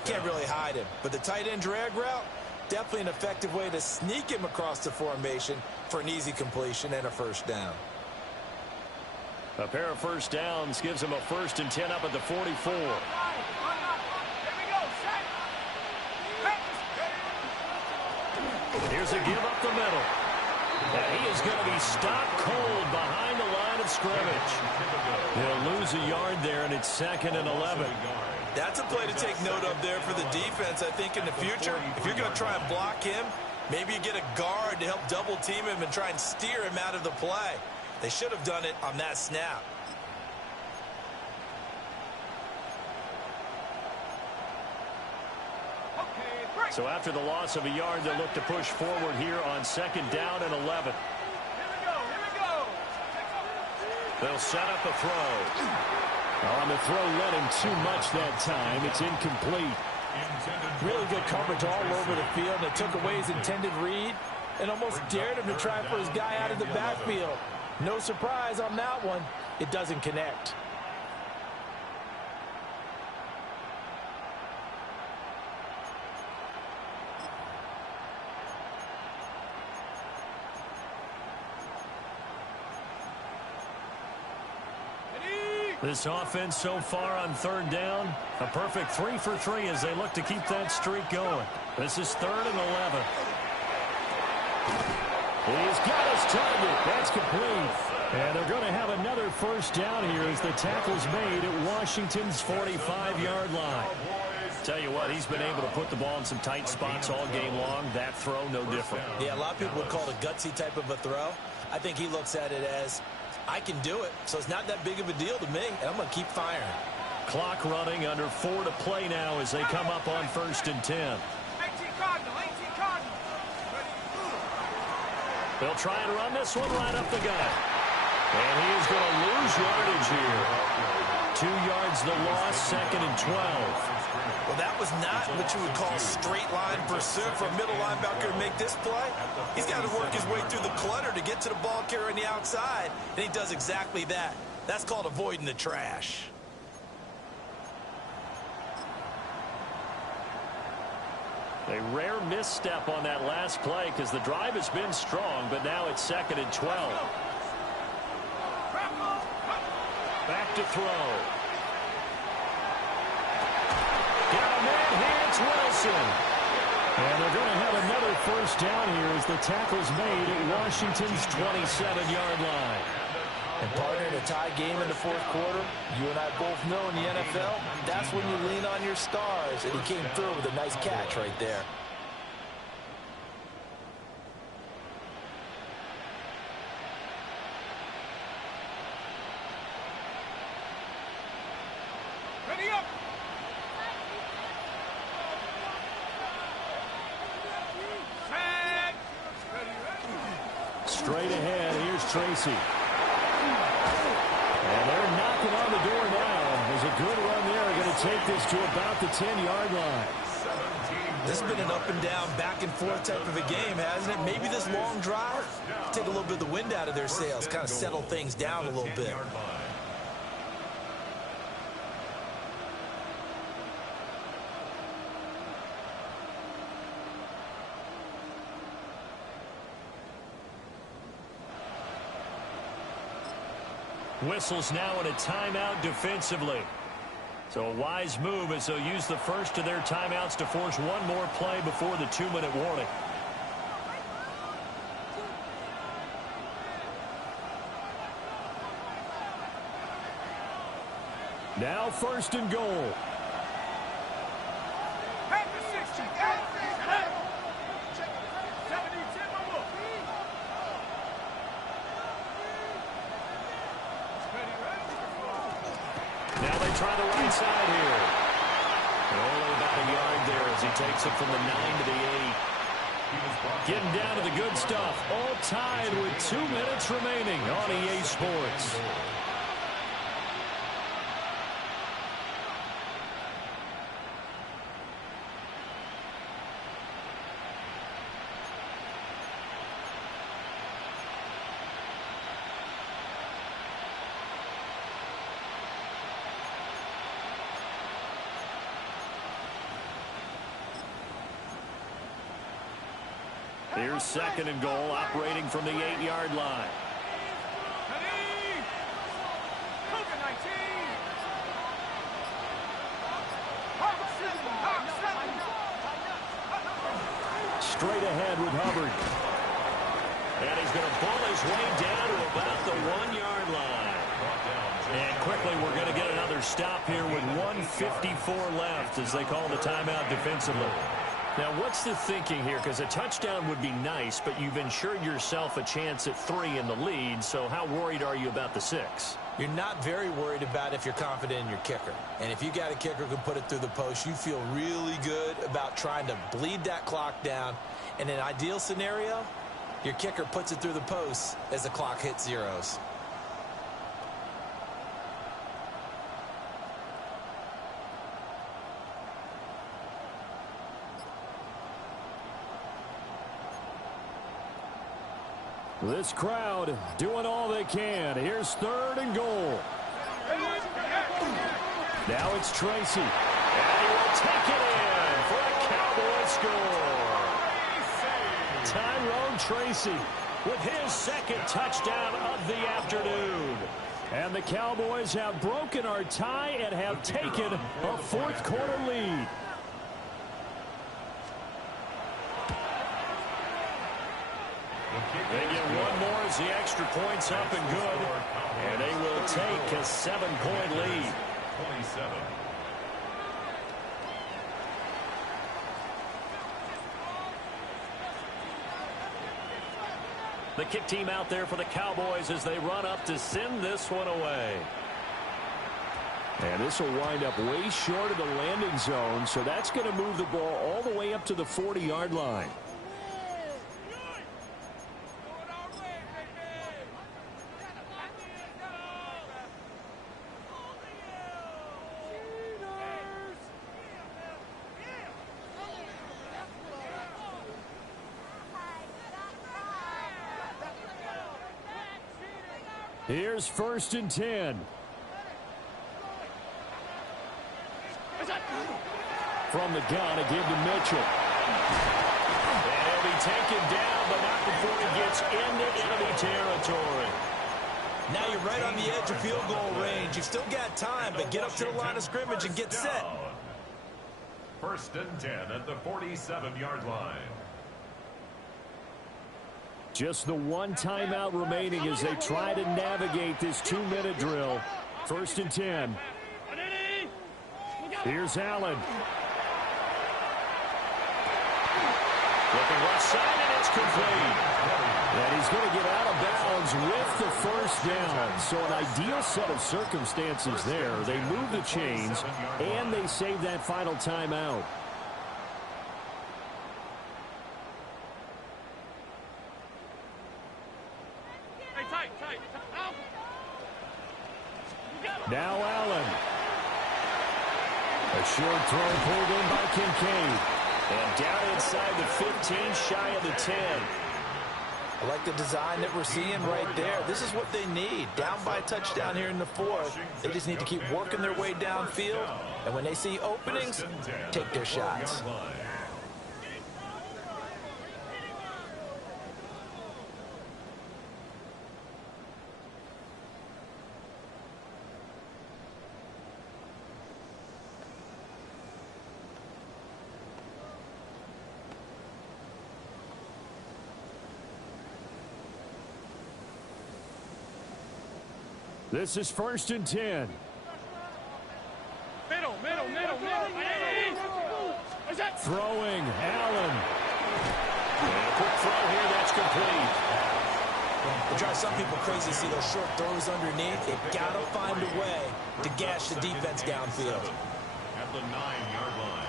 can't really hide him. But the tight end drag route, definitely an effective way to sneak him across the formation for an easy completion and a first down. A pair of first downs gives him a 1st and 10 up at the 44. Here's a give up the middle. And he is going to be stopped cold behind the line of scrimmage. He'll lose a yard there, and it's 2nd and 11. That's a play to take note of there for the defense. I think in the future, if you're going to try and block him, maybe you get a guard to help double team him and try and steer him out of the play. They should have done it on that snap. So after the loss of a yard, they'll look to push forward here on 2nd down and 11. They'll set up a throw. On the throw, let him too much that time. It's incomplete. Really good coverage all over the field. They took away his intended read and almost dared him to try for his guy out of the backfield. No surprise on that one. It doesn't connect. This offense so far on 3rd down, a perfect 3 for 3 as they look to keep that streak going. This is 3rd and 11. He's got his target. That's complete. And they're going to have another first down here as the tackle's made at Washington's 45-yard line. Tell you what, he's been able to put the ball in some tight spots all game long. That throw, no different. Yeah, a lot of people would call it a gutsy type of a throw. I think he looks at it as, I can do it, so it's not that big of a deal to me, and I'm going to keep firing. Clock running, under 4 to play now as they come up on 1st and 10. 18 Cardinal, 18 Cardinal. They'll try and run this one right up the gut. And he is going to lose yardage here. 2 yards the loss, 2nd and 12. Well, that was not what you would call straight line pursuit for a middle linebacker to make this play. He's got to work his way through the clutter to get to the ball carrier on the outside, and he does exactly that. That's called avoiding the trash. A rare misstep on that last play because the drive has been strong, but now it's 2nd and 12. Back to throw. Got a man here, it's Wilson. And they're going to have another first down here as the tackle's made at Washington's 27-yard line. And partner, in a tie game in the fourth quarter, you and I both know in the NFL, that's when you lean on your stars. And he came through with a nice catch right there. Ready up. Straight ahead, here's Tracy. And they're knocking on the door now. There's a good run there. Going to take this to about the 10-yard line. This has been an up and down, back and forth type of a game, hasn't it? Maybe this long drive, take a little bit of the wind out of their sails, kind of settle things down a little bit. Whistles now in a timeout defensively. So a wise move as they'll use the first of their timeouts to force one more play before the 2-minute warning. Now 1st and goal. Back to 60. 70-10 more. Now they try the right side here. Only about a yard there as he takes it from the 9 to the 8. Getting down to the good stuff. All tied with 2 minutes remaining on EA Sports. Here's 2nd and goal, operating from the 8-yard line. Straight ahead with Hubbard. And he's going to pull his way down to about the 1-yard line. And quickly we're going to get another stop here with 1:54 left as they call the timeout defensively. Now, what's the thinking here? Because a touchdown would be nice, but you've ensured yourself a chance at 3 in the lead, so how worried are you about the 6? You're not very worried about if you're confident in your kicker. And if you got a kicker who can put it through the post, you feel really good about trying to bleed that clock down. In an ideal scenario, your kicker puts it through the post as the clock hits zeros. This crowd doing all they can. Here's 3rd and goal. Now it's Tracy. And he will take it in for a Cowboy score. Tyrone Tracy with his 2nd touchdown of the afternoon. And the Cowboys have broken our tie and have taken a 4th quarter lead. They get one more as the extra point's up and good. And they will take a 7-point lead. 27. The kick team out there for the Cowboys as they run up to send this one away. And this will wind up way short of the landing zone, so that's going to move the ball all the way up to the 40-yard line. Here's 1st and 10. From the gun, a give to Mitchell. And he'll be taken down, but not before he gets into enemy territory. Now you're right on the edge of field goal range. You've still got time, but get up to the line of scrimmage and get set. First and 10 at the 47-yard line. Just the one timeout remaining as they try to navigate this 2-minute drill. First and 10. Here's Allen. Looking left side, and it's complete. And he's going to get out of bounds with the first down. So an ideal set of circumstances there. They move the chains, and they save that final timeout. Hey, tight. Out. Now Allen. A short throw pulled in by Kincaid. And down inside the 15, shy of the 10. I like the design that we're seeing right there. This is what they need. Down by a touchdown here in the fourth. They just need to keep working their way downfield. And when they see openings, take their shots. This is first and 10. Middle. What's that? Throwing, Allen. And a quick throw here, that's complete. It drives some people crazy to see those short throws underneath. They've got to find a way to gash the defense downfield. At the 9-yard line.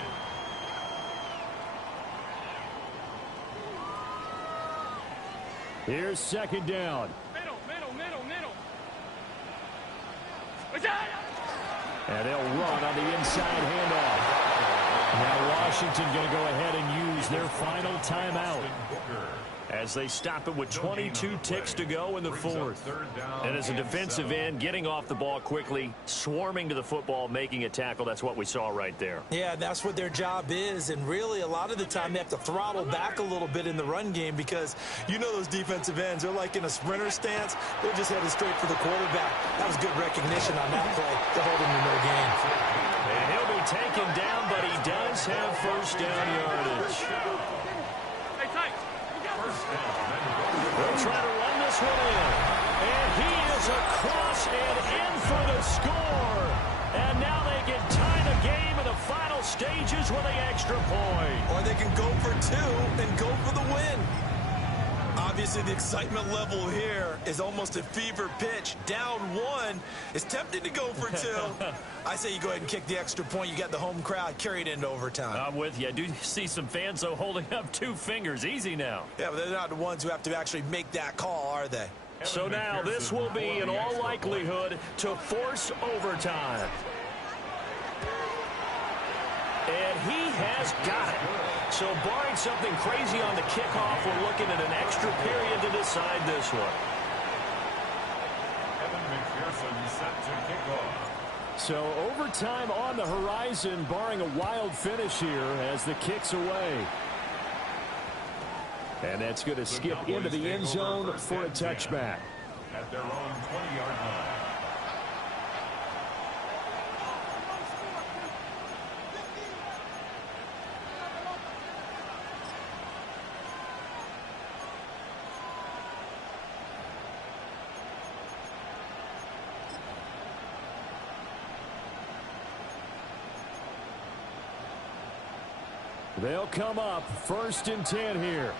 Here's second down. Middle. What's that? And they'll run on the inside handoff. Now Washington going to go ahead and use their final timeout. As they stop it with 22 ticks to go in the fourth. And as a defensive end, getting off the ball quickly, swarming to the football, making a tackle, that's what we saw right there. Yeah, that's what their job is. And really, a lot of the time, they have to throttle back a little bit in the run game because you know those defensive ends, they're like in a sprinter stance. They're just headed straight for the quarterback. That was good recognition on that play to hold him to no gain. And he'll be taken down, but he does have first down yardage. Hey, tight. They'll try to run this one in. And he is across and in for the score. And now they can tie the game in the final stages with an extra point. Or they can go for two and go for the win. Obviously, the excitement level here is almost a fever pitch. Down one. It's tempting to go for two. I say you go ahead and kick the extra point. You got the home crowd carried into overtime. I'm with you. I do see some fans, though, holding up 2 fingers. Easy now. Yeah, but they're not the ones who have to actually make that call, are they? So now this will be, in all likelihood, to force overtime. And he has got it. So barring something crazy on the kickoff, we're looking at an extra period to decide this one. Set to kick off. So overtime on the horizon, barring a wild finish here as the kick's away. And that's going to skip into the end zone for a touchback. At their own 20-yard line. They'll come up first and 10 here.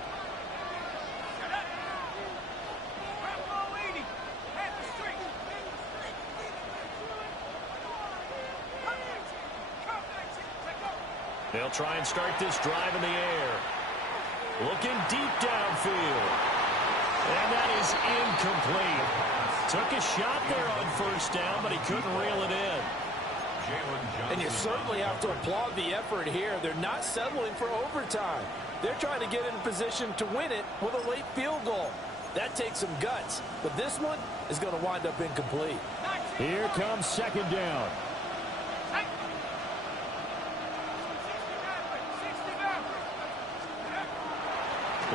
They'll try and start this drive in the air. Looking deep downfield. And that is incomplete. Took a shot there on first down, but he couldn't reel it in. And you certainly have to applaud the effort here. They're not settling for overtime. They're trying to get in position to win it with a late field goal. That takes some guts. But this one is going to wind up incomplete. Here comes second down.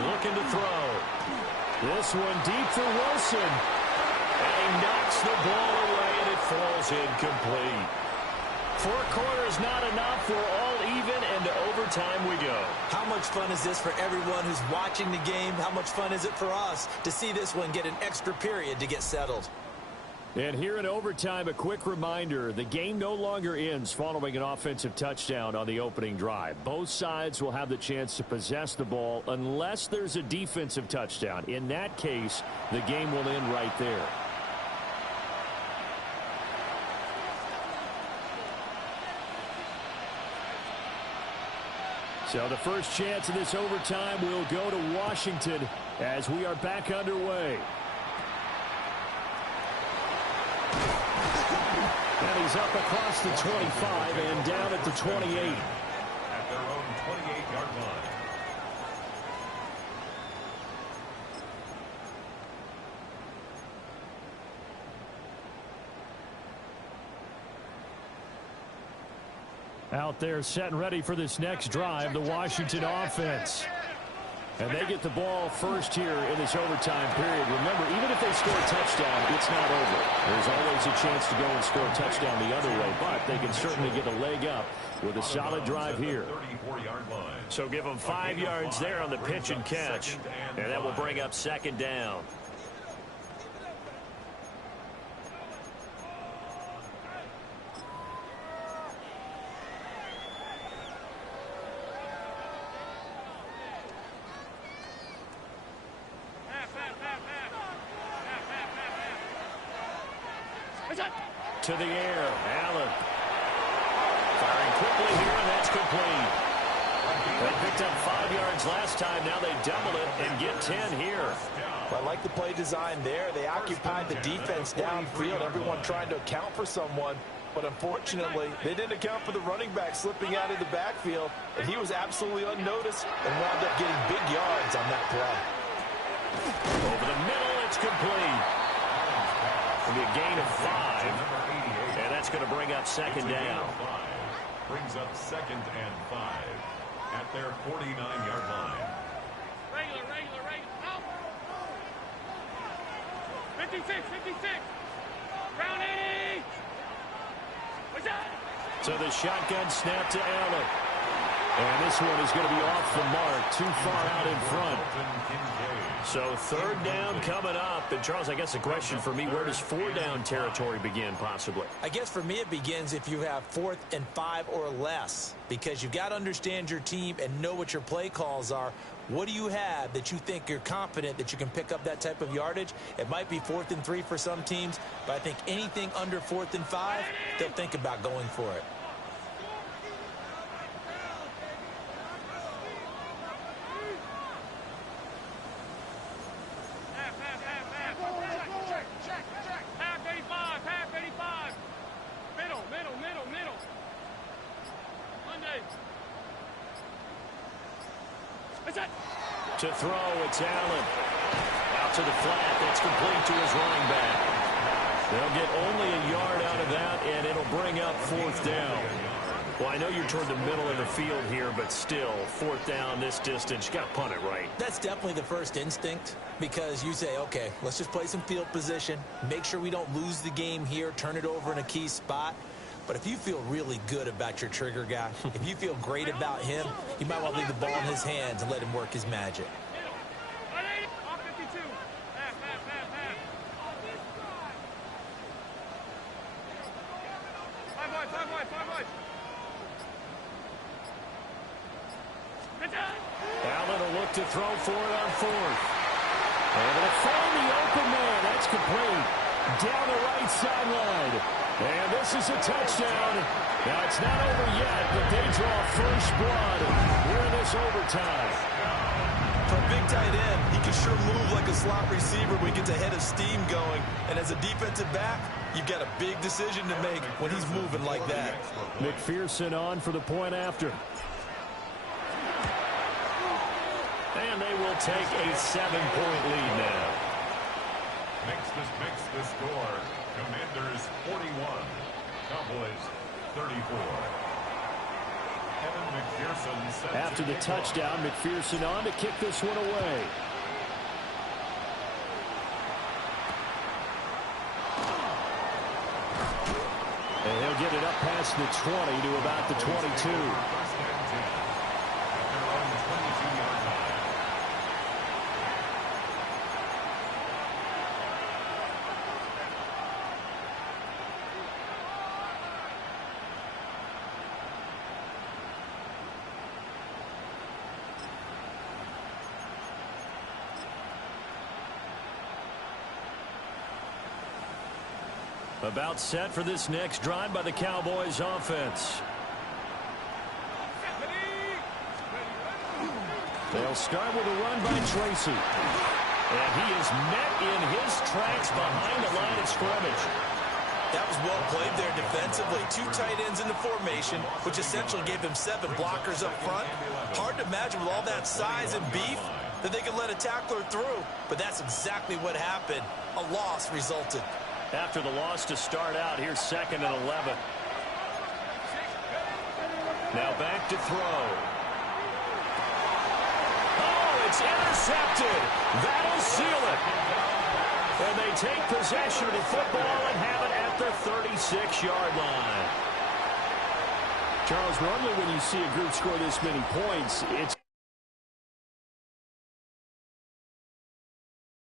looking to throw. This one deep for Wilson. And he knocks the ball away, and it falls incomplete. 4 quarters not enough. We're all even, and to overtime we go. How much fun is this for everyone who's watching the game? How much fun is it for us to see this one get an extra period to get settled? And here in overtime, a quick reminder, the game no longer ends following an offensive touchdown on the opening drive. Both sides will have the chance to possess the ball unless there's a defensive touchdown. In that case, the game will end right there. So the first chance of this overtime will go to Washington as we are back underway. And he's up across the 25 and down at the 28. At their own 28-yard line. Out there set and ready for this next drive, the Washington offense. And they get the ball first here in this overtime period. Remember, even if they score a touchdown, it's not over. There's always a chance to go and score a touchdown the other way, but they can certainly get a leg up with a solid drive here. So give them 5 yards there on the pitch and catch, and that will bring up second down. To the air, Allen. Firing quickly here, and that's complete. They picked up 5 yards last time. Now they double it and get 10 here. Well, I like the play design there. They occupied the defense downfield, everyone trying to account for someone. But unfortunately, they didn't account for the running back slipping out of the backfield, and he was absolutely unnoticed and wound up getting big yards on that play. Over the middle, it's complete. It'll be a gain of 5, and that's going to bring up second down. Brings up 2nd and 5 at their 49-yard line. Regular. Out. 56. Round 80. What's that? So the shotgun snap to Allen. And this one is going to be off the mark, too far out in front. So third down coming up. And, Charles, I guess the question for me, where does 4-down territory begin possibly? I guess for me it begins if you have 4th and 5 or less, because you've got to understand your team and know what your play calls are. What do you have that you think you're confident that you can pick up that type of yardage? It might be 4th and 3 for some teams, but I think anything under 4th and 5, they'll think about going for it. To throw, it's Allen. Out to the flat, that's complete to his running back. They'll get only a yard out of that, and it'll bring up 4th down. Well, I know you're toward the middle of the field here, but still, 4th down this distance, you got to punt it right. That's definitely the first instinct, because you say, okay, let's just play some field position, make sure we don't lose the game here, turn it over in a key spot. But if you feel really good about your trigger guy, if you feel great about him, you might want to leave the ball in his hands and let him work his magic. Allen will look to throw for it on 4th. And it'll find the open man. That's complete. Down the right sideline. And this is a touchdown. Now, it's not over yet, but they draw first blood here in this overtime. For a big tight end, he can sure move like a slot receiver when he gets a head of steam going. And as a defensive back, you've got a big decision to make when he's moving like that. McPherson on for the point after. And they will take a 7-point lead now. Makes the score. Commanders 41. Cowboys 34. Kevin McPherson After the touchdown, McPherson on to kick this one away. And he'll get it up past the 20 to about the 22. About set for this next drive by the Cowboys offense. They'll start with a run by Tracy. And he is met in his tracks behind the line of scrimmage. That was well played there defensively. 2 tight ends in the formation, which essentially gave him 7 blockers up front. Hard to imagine with all that size and beef that they could let a tackler through. But that's exactly what happened. A loss resulted. After the loss to start out, here's 2nd and 11. Now back to throw. Oh, it's intercepted. That'll seal it. And they take possession of the football and have it at the 36-yard line. Charles, normally when you see a group score this many points, it's